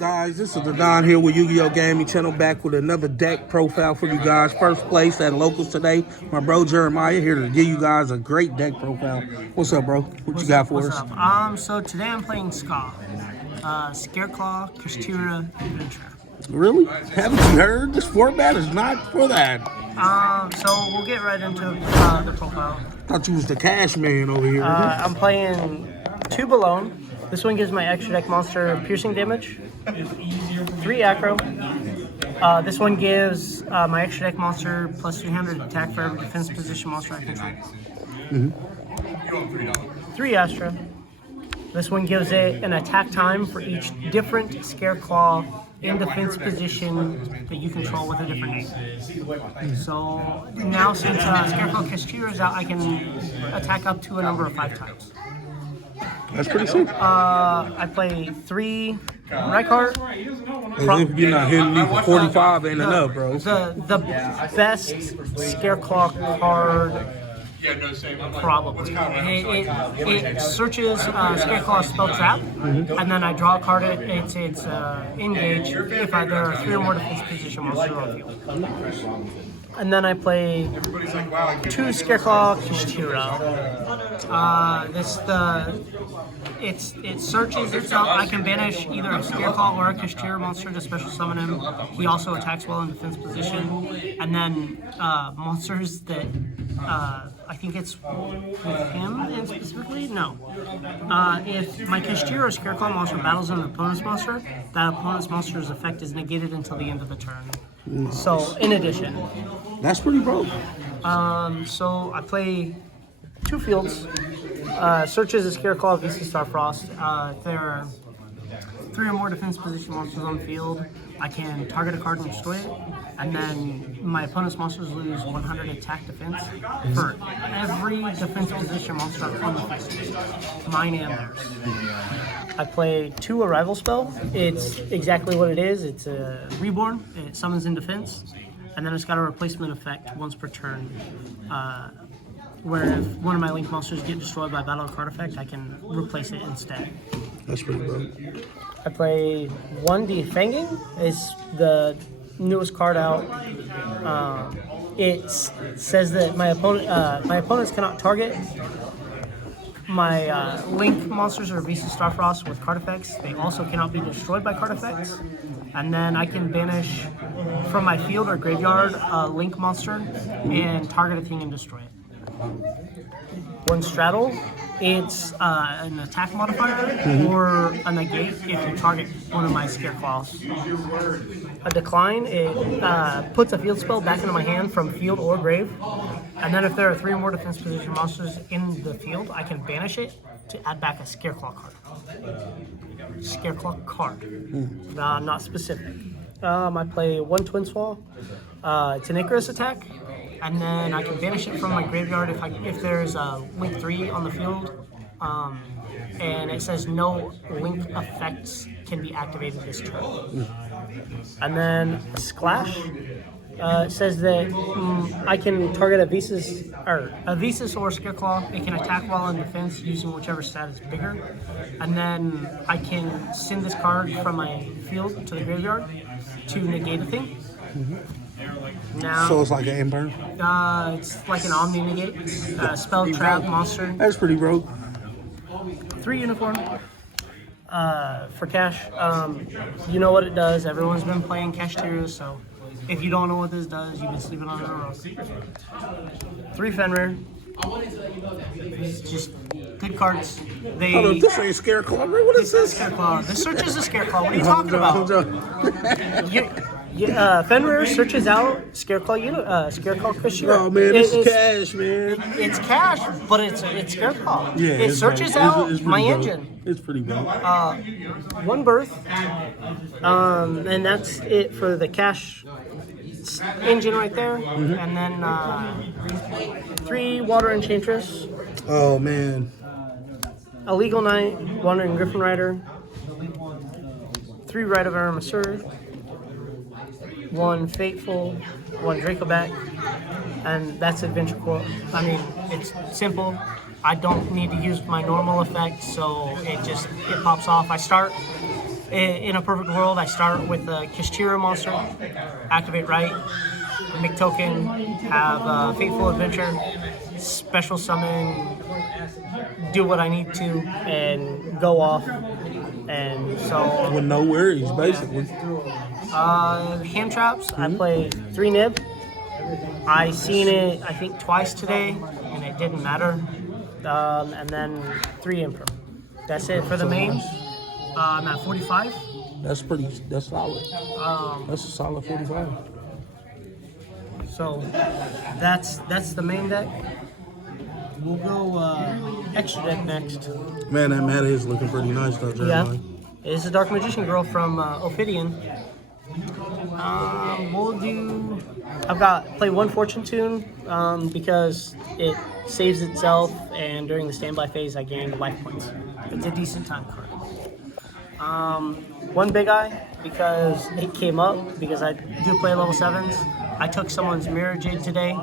guys? This is the Don here with Yugioh Gaming Channel, back with another deck profile for you guys. First place at Locals today. My bro Jeremiah here to give you guys a great deck profile. What's up, bro? What you got for us? So today I'm playing Ska. Scareclaw, Kastira, Adventure. Really? Haven't you heard? This format is not for that. So we'll get right into the profile. Thought you was the cash man over here. I'm playing 2 Balone. This one gives my extra deck monster piercing damage, 3 acro. This one gives my extra deck monster plus 300 attack for every defense position monster I control. 3 Astra. This one gives it an attack time for each different Scareclaw in defense position that you control with a different name. So now since Scareclaw Kastira is out, I can attack up to a number of 5 times. That's pretty sick. I play 3 Rykart. If you're not hitting me for 45 ain't enough, bro. The best Scareclaw card probably. It searches Scareclaw spell trap, and then I draw a card. It's engage if there are 3 or more defense position monsters on field. And then I play 2 Scareclaw Kastira. It searches itself. I can banish either a Scareclaw or a Kastira monster to special summon him. He also attacks well in defense position. And then monsters that I think it's with him specifically. No, if my Kastira or Scareclaw monster battles an opponent's monster, that opponent's monster's effect is negated until the end of the turn. So, in addition, that's pretty broke. So I play 2 fields. Searches a Scareclaw, VC Starfrost. If there are 3 or more defense position monsters on the field, I can target a card and destroy it. And then my opponent's monsters lose 100 attack defense for every defense position monster on the field. Mine and theirs. I play 2 Arrival Spell. It's exactly what it is. It's a Reborn. It summons in defense. And then it's got a replacement effect once per turn. Where if one of my Link monsters get destroyed by battle or card effect, I can replace it instead. That's pretty broke. I play 1 Defanging. It's the newest card out. It says that my opponents cannot target my Link monsters or VC Starfrost with card effects. They also cannot be destroyed by card effects. And then I can banish from my field or graveyard a Link monster and target a thing and destroy it. 1 Straddle. It's an attack modifier or a negate if you target one of my Scareclaws. A Decline. It puts a field spell back into my hand from field or grave. And then if there are 3 or more defense position monsters in the field, I can banish it to add back a Scareclaw card. Scareclaw card. Not specific. I play 1 Twin Swall. It's an Icarus attack. And then I can banish it from my graveyard if there's a Link 3 on the field. And it says no Link effects can be activated this turn. And then Splash. It says that I can target a Visas or Scareclaw. It can attack while in defense using whichever stat is bigger. And then I can send this card from my field to the graveyard to negate a thing. Now, So it's like an Ember? it's like an Omni Negate, spell trap monster. That's pretty broke. 3 Uniform. For cash, you know what it does. Everyone's been playing Kastira, so if you don't know what this does, you've been sleeping on it or 3 Fenrir. It's just good cards. Hold on, this ain't Scareclaw. What is this? Scareclaw. This searches a Scareclaw. What are you talking about? Fenrir searches out Scareclaw Kastira. Oh man, this is cash, man. It's cash, but it's Scareclaw. Yeah, it searches out it's my broke. engine. It's pretty broke. 1 Birth, and that's it for the cash engine right there. And then 3 Water Enchantress. Oh man. A Legal Knight, Wandering Griffin Rider, 3 Rite of Aramasur, 1 Fateful, 1 Dracoback, and that's Adventure Core. I mean, it's simple. I don't need to use my normal effect, so it pops off. I start In a perfect world, I start with a Kash monster, activate right, make token, have Fateful Adventure, special summon, do what I need to, and go off. And so, With no worries, basically. hand traps, I play 3 Nib. I seen it, I think, twice today, and it didn't matter. And then 3 Emperor. That's it for the main. I'm at 45. That's solid. That's a solid 45. So that's the main deck. We'll go extra deck next. Man, that meta is looking pretty nice though, Jeremiah. Yeah, it's a Dark Magician girl from Ophidian. We'll do. I've got play 1 Fortune Tune because it saves itself, and during the standby phase, I gain life points. It's a decent time card. 1 Big Eye because it came up because I do play level 7s. I took someone's Mirror Jade today,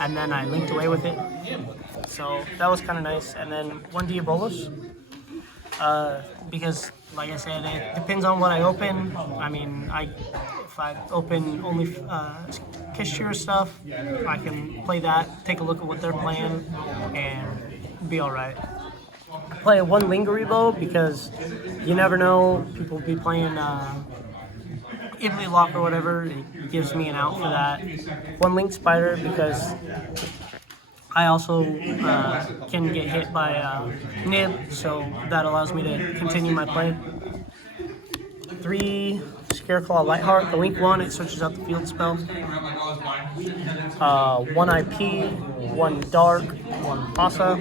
and then I linked away with it. So that was kind of nice. And then 1 Diabolus because, like I said, it depends on what I open. I mean, if I open only Kishira stuff, I can play that, take a look at what they're playing, and be all right. I play 1 Lingerie Bow because you never know, people be playing Italy Lock or whatever. It gives me an out for that. 1 Link Spider because I also can get hit by Nib, so that allows me to continue my play. 3 Scareclaw Lightheart. The Link 1, it searches out the field spell. 1 IP, 1 Dark, 1 Pasa.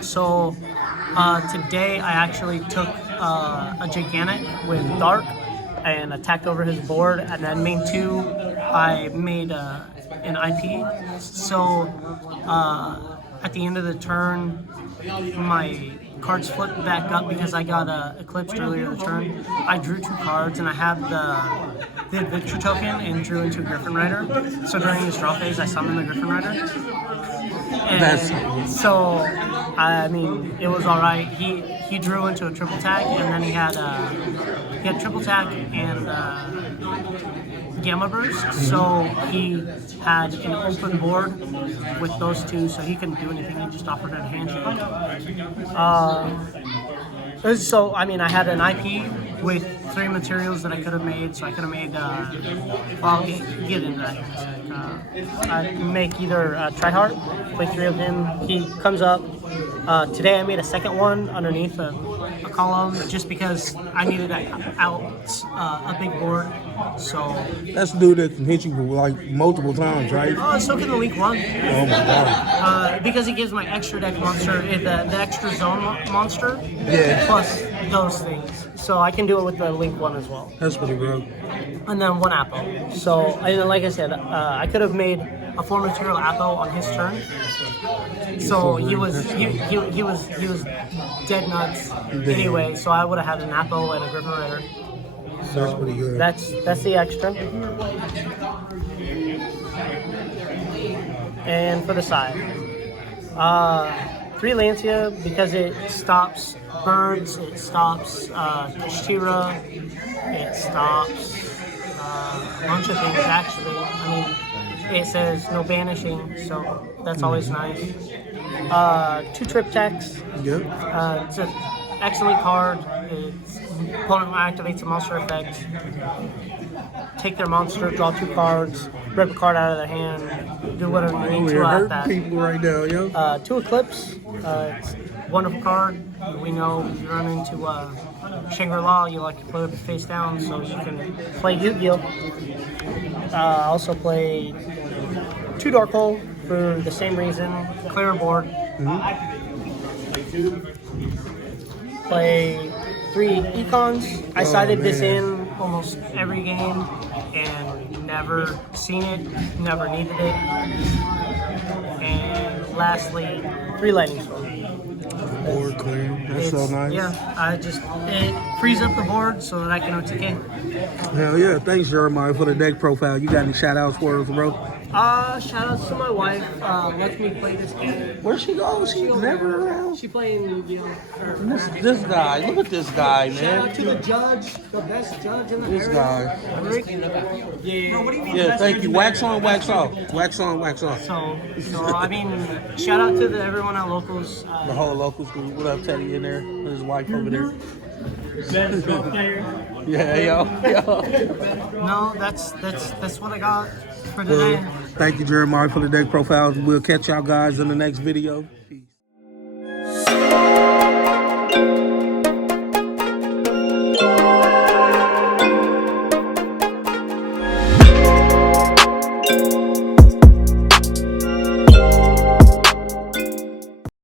So today I actually took a Gigantic with Dark and attacked over his board, and then main 2 I made an IP. So at the end of the turn, my cards flipped back up because I got eclipsed earlier in the turn. I drew 2 cards and I had the victory token and drew into Griffin Rider. So during this draw phase, I summoned the Griffin Rider. And so, I mean, it was all right. He drew into a triple tag, and then he had triple tag and Gamma Burst. So he had an open board with those 2, so he couldn't do anything. He just offered a handshake. So, I mean, I had an IP with 3 materials that I could have made. So I could have made, I'll get into that. I'd make either Tryhard, play 3 of him. He comes up. Today I made a second one underneath a column just because I needed out a big board. So that's the dude that can hit you like multiple times, right? Oh, so can the Link 1. Oh my god! Because it gives my extra deck monster the extra zone monster. Yeah. Plus those things, so I can do it with the Link 1 as well. That's pretty good. And then 1 Apple. So like I said, I could have made a 4 material Apple on his turn. So he was dead nuts anyway. So I would have had an Apple and a Griffin Rider. So that's pretty good. That's the extra. And for the side, 3 Lancia because it stops birds, it stops Kashtira, it stops a bunch of things actually. I mean, it says no banishing, so that's always nice. 2 Triptychs. Yep. It's an excellent card. Opponent activates a monster effect. Take their monster, draw 2 cards, rip a card out of their hand, do whatever you need to at that. People right now, yo. 2 Eclipse. It's a wonderful card. We know if you run into Shangri-La, you like to play with it face down, so you can play Yugioh. Also play 2 Dark Hole for the same reason. Clear a board. Play 3 Econs. I sided this in almost every game and never seen it, never needed it. And lastly, 3 Lightning Storm. Board clear. That's so nice. Yeah, it frees up the board so that I can OTK. Hell yeah. Thanks, Jeremiah, for the deck profile. You got any shout outs for us, bro? Shout out to my wife. Lets me play this game. Where'd she go? She's never around. She playing Yugioh. This guy, look at this guy, Shout man. out to the judge, the best judge in the This area. guy. Rick. Yeah. Bro, what do you mean? Yeah, thank you. Wax on, wax off. Wax on, wax off. So I mean, shout out to everyone at Locals. The whole locals group. What up, Teddy in there? With his wife over there. Best golf player. Yeah, yo. No, that's what I got for today. Thank you, Jeremiah, for the deck profiles. We'll catch y'all guys in the next video.